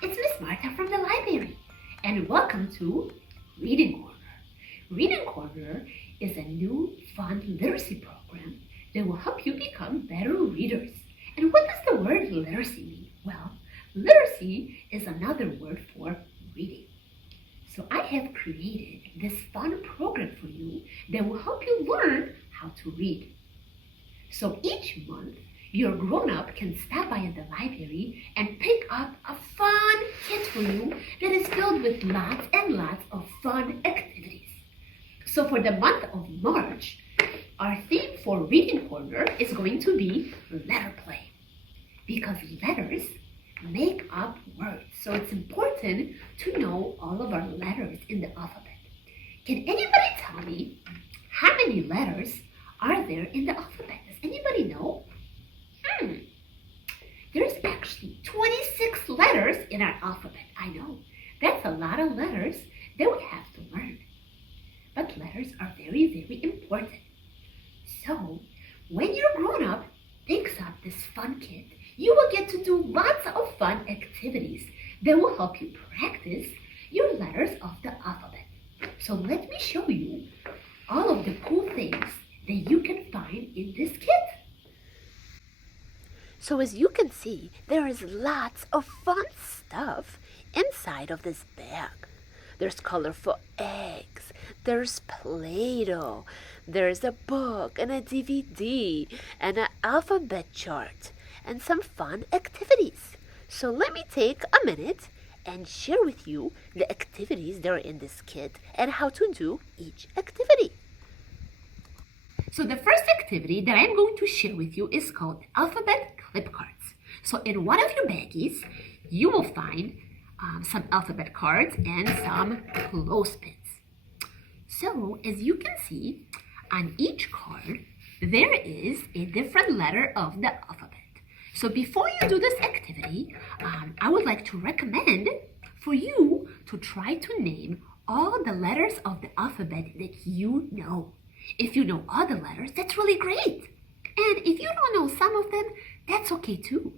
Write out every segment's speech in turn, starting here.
It's Miss Marta from the library, and welcome to Reading Corner. Reading Corner is a new, fun literacy program that will help you become better readers. And what does the word literacy mean? Well, literacy is another word for reading. So I have created this fun program for you that will help you learn how to read. So each month, your grown-up can stop by at the library and pick up a fun kit for you that is filled with lots and lots of fun activities. So for the month of March, our theme for Reading Corner is going to be letter play, because letters make up words. So it's important to know all of our letters in the alphabet. Can anybody tell me how many letters are there in the alphabet? Does anybody know? There's actually 26 letters in our alphabet. I know. That's a lot of letters that we have to learn. But letters are very, very important. So, when your grown-up picks up this fun kit, you will get to do lots of fun activities that will help you practice your letters of the alphabet. So let me show you all of the cool things that you can find in this kit. So as you can see, there is lots of fun stuff inside of this bag. There's colorful eggs, there's Play-Doh, there's a book and a DVD and an alphabet chart and some fun activities. So let me take a minute and share with you the activities that are in this kit and how to do each activity. So the first activity that I'm going to share with you is called alphabet clip cards. So in one of your baggies, you will find some alphabet cards and some clothespins. So as you can see, on each card, there is a different letter of the alphabet. So before you do this activity, I would like to recommend for you to try to name all the letters of the alphabet that you know. If you know all the letters, that's really great. And if you don't know some of them, that's okay too.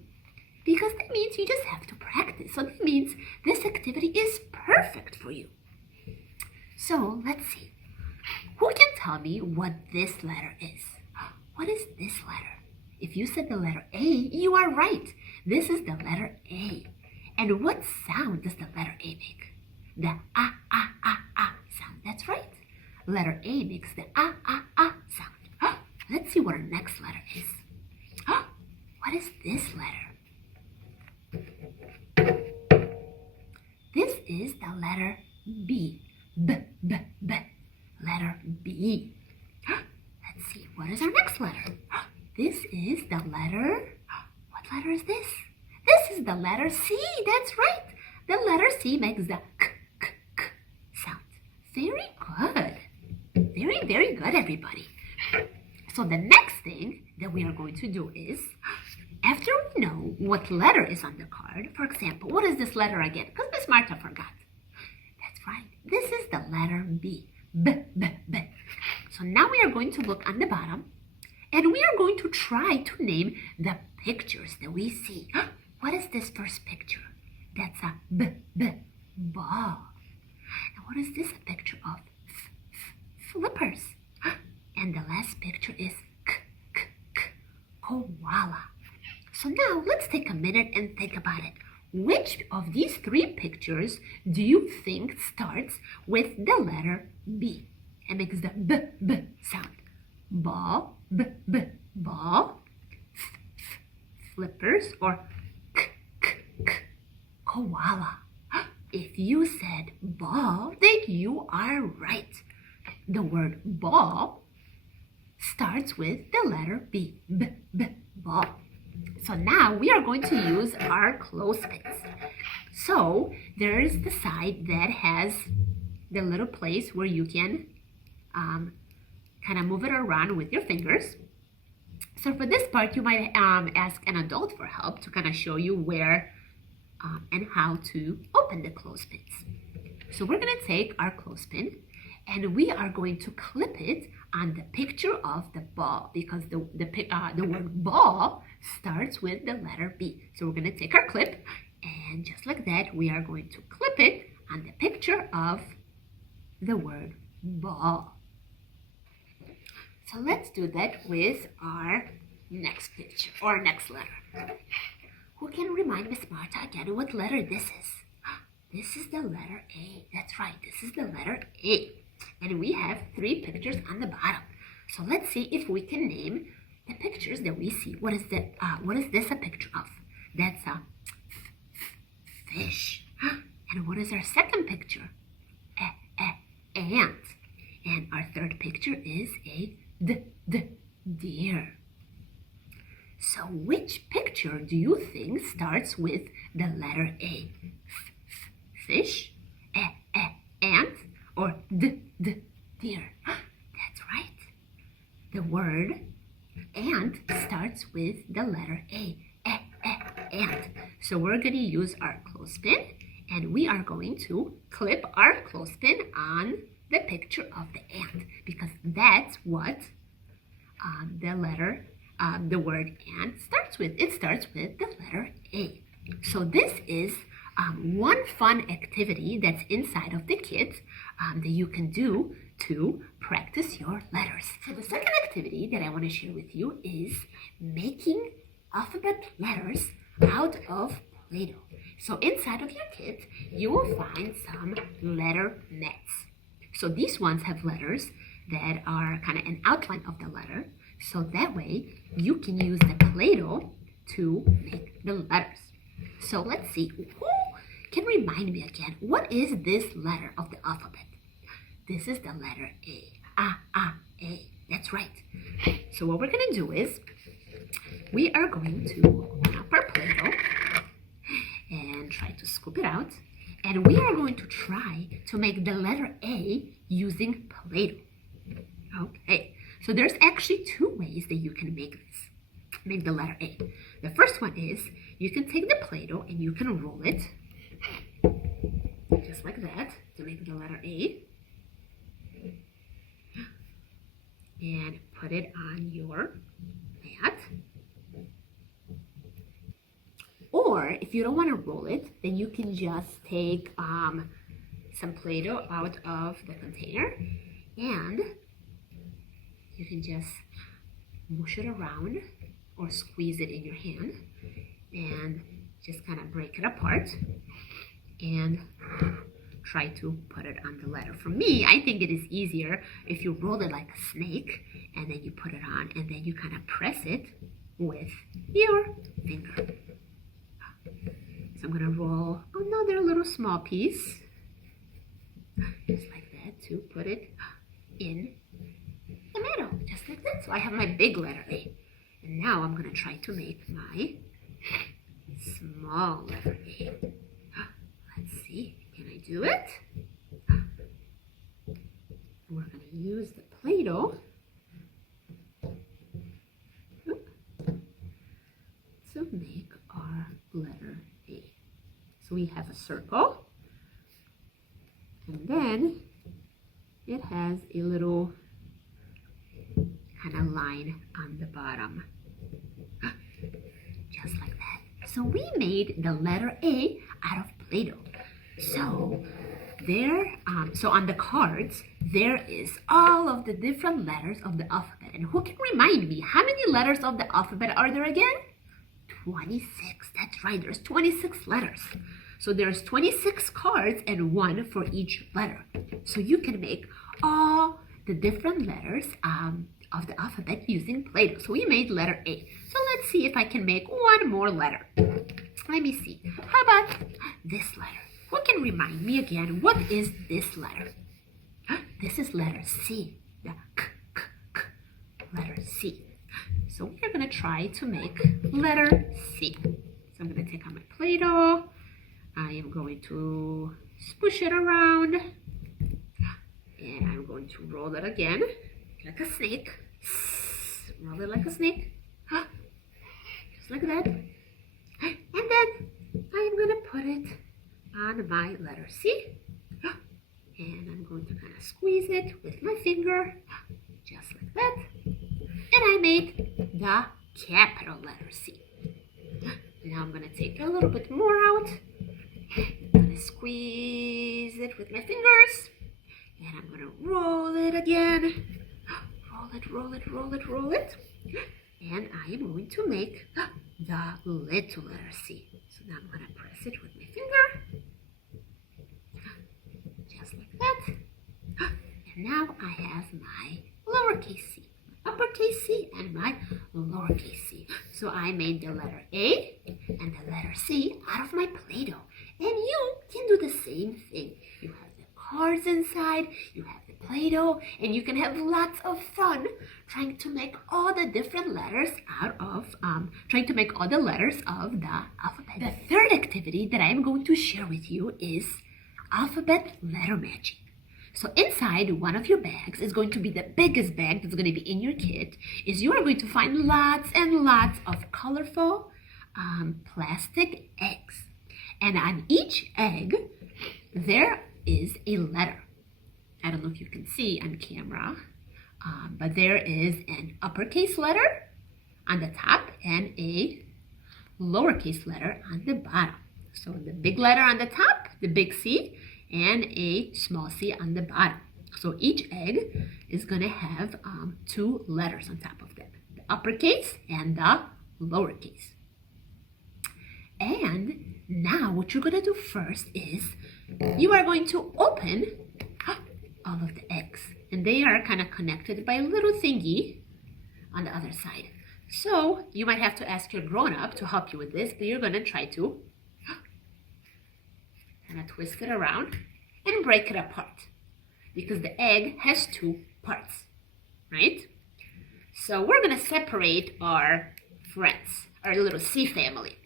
Because that means you just have to practice. So that means this activity is perfect for you. So let's see. Who can tell me what this letter is? What is this letter? If you said the letter A, you are right. This is the letter A. And what sound does the letter A make? The sound. That's right. Letter A makes the sound. Let's see what our next letter is. What is this letter? This is the letter B. B. Letter B. Let's see, what is our next letter? This is the letter, what letter is this? This is the letter C, that's right. The letter C makes the k sound. Very good. Very, very good, everybody. So the next thing that we are going to do is, after we know what letter is on the card, for example, what is this letter again? Because Miss Marta forgot. That's right. This is the letter B. B. So now we are going to look on the bottom, and we are going to try to name the pictures that we see. What is this first picture? That's a ball. And what is this a picture of? Flippers. And the last picture is koala. So now let's take a minute and think about it. Which of these three pictures do you think starts with the letter B and makes the b sound? Ball, ball, flippers, or koala. If you said ball, then you are right. The word ball starts with the letter B, ball. So now we are going to use our clothespins. So there's the side that has the little place where you can kind of move it around with your fingers. So for this part, you might ask an adult for help to kind of show you where and how to open the clothespins. So we're going to take our clothespin and we are going to clip it on the picture of the ball, because the word ball starts with the letter B. So we're going to take our clip And just like that, we are going to clip it on the picture of the word ball. So let's do that with our next picture or next letter. Who can remind Miss Marta again what letter this is? This is the letter A. That's right, this is the letter A. And we have 3 pictures on the bottom. So let's see if we can name the pictures that we see. What is this a picture of? That's a fish. And what is our second picture? Ant. And our third picture is a deer. So which picture do you think starts with the letter A? Fish, ant, or deer? That's right. The word ant starts with the letter A. Ant. So we're going to use our clothespin, and we are going to clip our clothespin on the picture of the ant, because that's what the word ant starts with. It starts with the letter A. So this is one fun activity that's inside of the kit that you can do to practice your letters. So the second activity that I want to share with you is making alphabet letters out of Play-Doh. So inside of your kit, you will find some letter mats. So these ones have letters that are kind of an outline of the letter. So that way you can use the Play-Doh to make the letters. So let's see, who can remind me again, what is this letter of the alphabet? This is the letter A. A. That's right. So what we're going to do is we are going to open up our Play-Doh and try to scoop it out. And we are going to try to make the letter A using Play-Doh. Okay, so there's actually 2 ways that you can make the letter A. The first one is you can take the Play-Doh and you can roll it just like that to make the letter A. And put it on your mat. Or if you don't want to roll it, then you can just take some Play-Doh out of the container and you can just mush it around or squeeze it in your hand and just kind of break it apart and try to put it on the letter. For me, I think it is easier if you roll it like a snake and then you put it on and then you kind of press it with your finger. So I'm going to roll another little small piece, just like that, to put it in the middle, just like that. So I have my big letter A. And now I'm going to try to make my small letter A. Let's see, can I do it? We're going to use the Play-Doh to make our letter A. So we have a circle, and then it has a little kind of line on the bottom, just like that. So we made the letter A out of Play-Doh. So so on the cards, there is all of the different letters of the alphabet. And who can remind me, how many letters of the alphabet are there again? 26. That's right, there's 26 letters. So there's 26 cards and 1 for each letter. So you can make all the different letters of the alphabet using Play-Doh. So we made letter A. So let's see if I can make one more letter. Let me see. How about this letter? Who can remind me again, what is this letter? This is letter C. The k, letter C. So we are going to try to make letter C. So I'm going to take out my Play-Doh. I am going to spush it around. And I'm going to roll it again, like a snake. Roll it like a snake. Just like that. And then I'm going to put it on my letter C. And I'm going to kind of squeeze it with my finger, just like that. And I made the capital letter C. Now I'm going to take a little bit more out. I'm going to squeeze it with my fingers. And I'm going to roll it again. Roll it, roll it, roll it, roll it. And I am going to make the little letter C. So now I'm going to press it with my finger. Just like that. And now I have my lowercase c. Uppercase C and my lowercase c. So I made the letter A and the letter C out of my Play-Doh. And you can do the same thing. You have the cards inside, you have the Play-Doh, and you can have lots of fun trying to make all the different letters out of, trying to make all the letters of the alphabet. The third activity that I'm going to share with you is alphabet letter matching. So inside one of your bags is going to be the biggest bag that's going to be in your kit. Is you are going to find lots and lots of colorful plastic eggs. And on each egg, there is a letter. I don't know if you can see on camera, but there is an uppercase letter on the top and a lowercase letter on the bottom. So the big letter on the top, the big C, and a small c on the bottom. So each egg is going to have two letters on top of them, the uppercase and the lowercase. And now what you're going to do first is you are going to open all of the eggs. And they are kind of connected by a little thingy on the other side. So you might have to ask your grown-up to help you with this, but you're going to try to kind of twist it around and break it apart because the egg has two parts, right? So we're going to separate our friends, our little C family.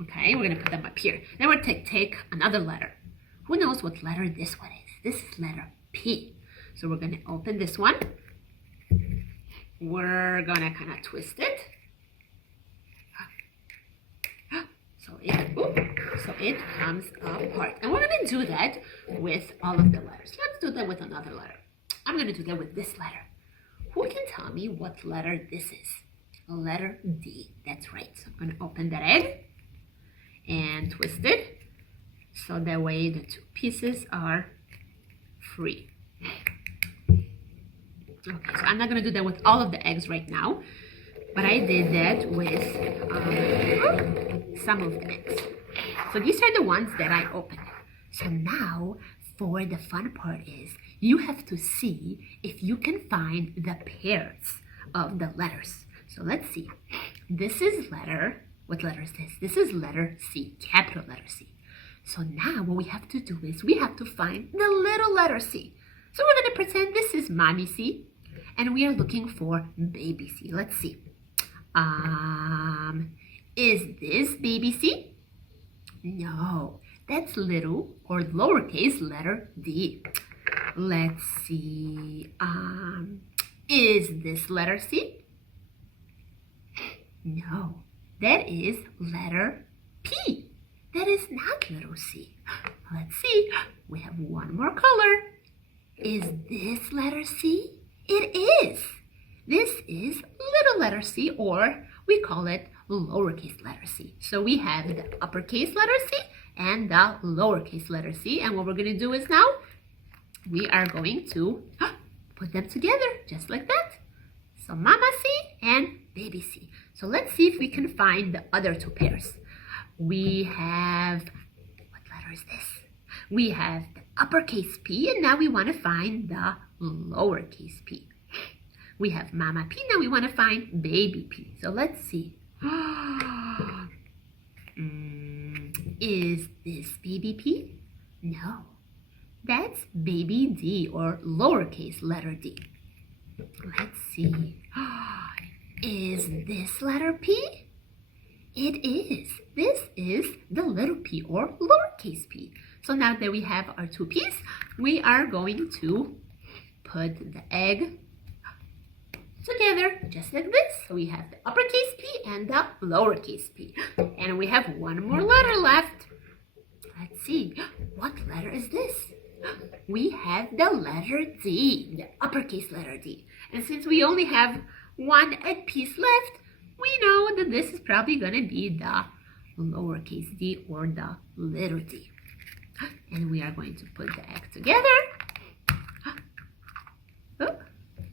Okay, we're going to put them up here. Then we're going to take another letter. Who knows what letter this one is? This is letter P. So we're going to open this one. We're going to kind of twist it. So it comes apart. And we're going to do that with all of the letters. Let's do that with another letter. I'm going to do that with this letter. Who can tell me what letter this is? A letter D. That's right. So I'm going to open that egg and twist it. So that way the two pieces are free. Okay, so I'm not going to do that with all of the eggs right now. But I did that with some of the eggs. So these are the ones that I opened. So now for the fun part is you have to see if you can find the pairs of the letters. So let's see. This is letter, what letter is this? This is letter C, capital letter C. So now what we have to do is we have to find the little letter C. So we're going to pretend this is mommy C and we are looking for baby C. Let's see. Is this baby C? No, that's little or lowercase letter D. Let's see. Is this letter C? No, that is letter P. That is not little c. Let's see. We have one more color. Is this letter C? It is. This is little letter C, or we call it lowercase letter C. So we have the uppercase letter C and the lowercase letter C. And what we're going to do is now we are going to put them together just like that. So Mama C and Baby C. So let's see if we can find the other two pairs. We have, what letter is this? We have the uppercase P, and now we want to find the lowercase p. We have Mama P, now we want to find Baby P. So let's see. Is this Baby P? No, that's Baby D, or lowercase letter D. Let's see. Is this letter P? It is. This is the little p, or lowercase p. So now that we have our two p's, we are going to put the egg together just like this. So we have the uppercase p and the lowercase p. And we have one more letter left. Let's see. What letter is this? We have the letter D, the uppercase letter D. And since we only have one egg piece left, we know that this is probably going to be the lowercase d or the little d. And we are going to put the egg together. Oh,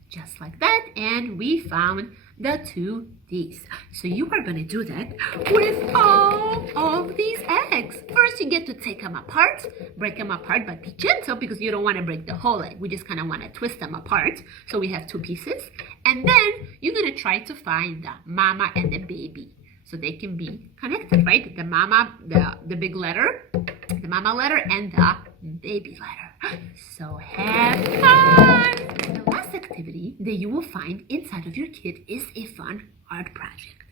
just like that. And we found the two D's. So you are going to do that with all of these eggs. First, you get to take them apart, break them apart, but be gentle because you don't want to break the whole egg. We just kind of want to twist them apart. So we have two pieces. And then you're going to try to find the mama and the baby so they can be connected, right? The mama, the big letter, the mama letter, and the baby letter. So have fun! The last activity that you will find inside of your kit is a fun art project.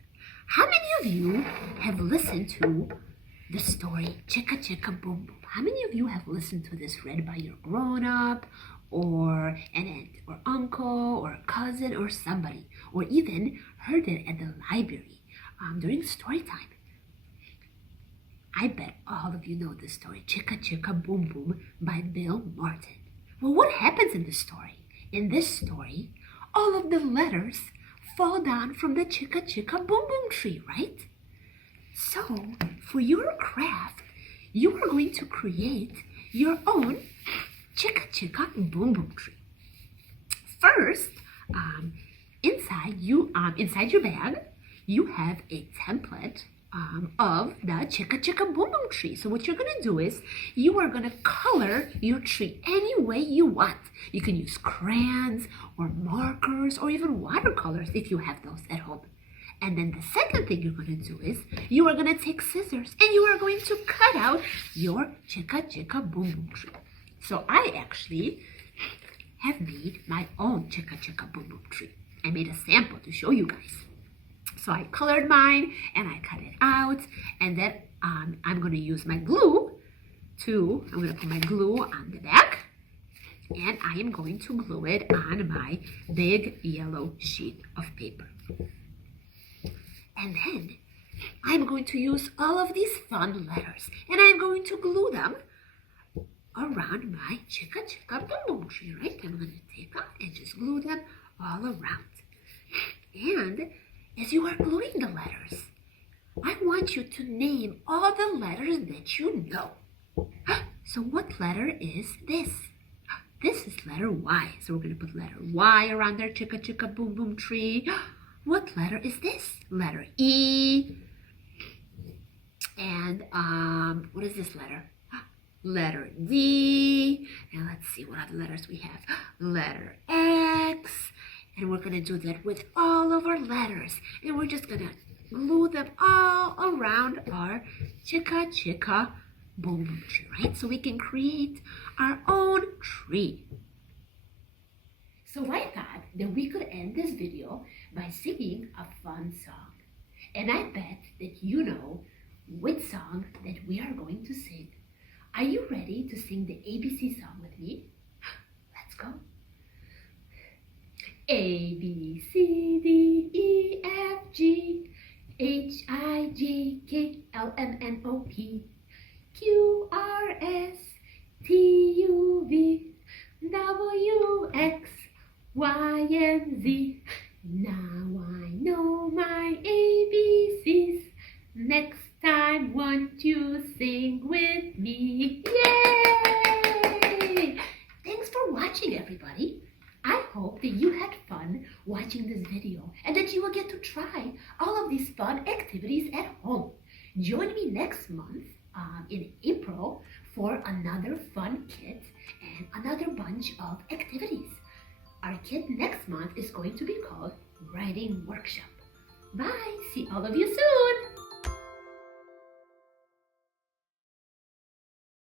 How many of you have listened to the story Chicka Chicka Boom Boom? How many of you have listened to this read by your grown-up or an aunt or uncle or a cousin or somebody, or even heard it at the library during story time? I bet all of you know this story, Chicka Chicka Boom Boom by Bill Martin. Well, what happens in this story? In this story, all of the letters fall down from the Chicka Chicka Boom Boom tree, right? So, for your craft, you are going to create your own Chicka Chicka Boom Boom tree. First, inside your bag, you have a template of the Chicka Chicka Boom Boom tree. So what you're going to do is you are going to color your tree any way you want. You can use crayons or markers or even watercolors if you have those at home. And then the second thing you're going to do is you are going to take scissors and you are going to cut out your Chicka Chicka Boom Boom tree. So I actually have made my own Chicka Chicka Boom Boom tree. I made a sample to show you guys. So I colored mine and I cut it out, and then I'm going to use my glue I'm going to put my glue on the back, and I am going to glue it on my big yellow sheet of paper. And then I'm going to use all of these fun letters, and I'm going to glue them around my Chicka Chicka Boom Boom tree, right? I'm going to take off and just glue them all around. And as you are gluing the letters, I want you to name all the letters that you know. So what letter is this? This is letter Y. So we're going to put letter Y around our Chicka Chicka Boom Boom tree. What letter is this? Letter E. And what is this letter? Letter D. And let's see what other letters we have. Letter X. And we're going to do that with all of our letters. And we're just going to glue them all around our Chicka Chicka Boom Boom tree, right? So we can create our own tree. So I thought that we could end this video by singing a fun song. And I bet that you know which song that we are going to sing. Are you ready to sing the ABC song with me? Let's go. A, B, C, D, E, F, G, H, I, J, K, L, M, N, O, P, Q, R, S, T, U, V, W, X, Y, and Z. Now I know my ABCs. Next time, won't you sing with me? Yay! Thanks for watching, everybody. I hope that you had fun watching this video and that you will get to try all of these fun activities at home. Join me next month in April for another fun kit and another bunch of activities. Our kit next month is going to be called Writing Workshop. Bye! See all of you soon!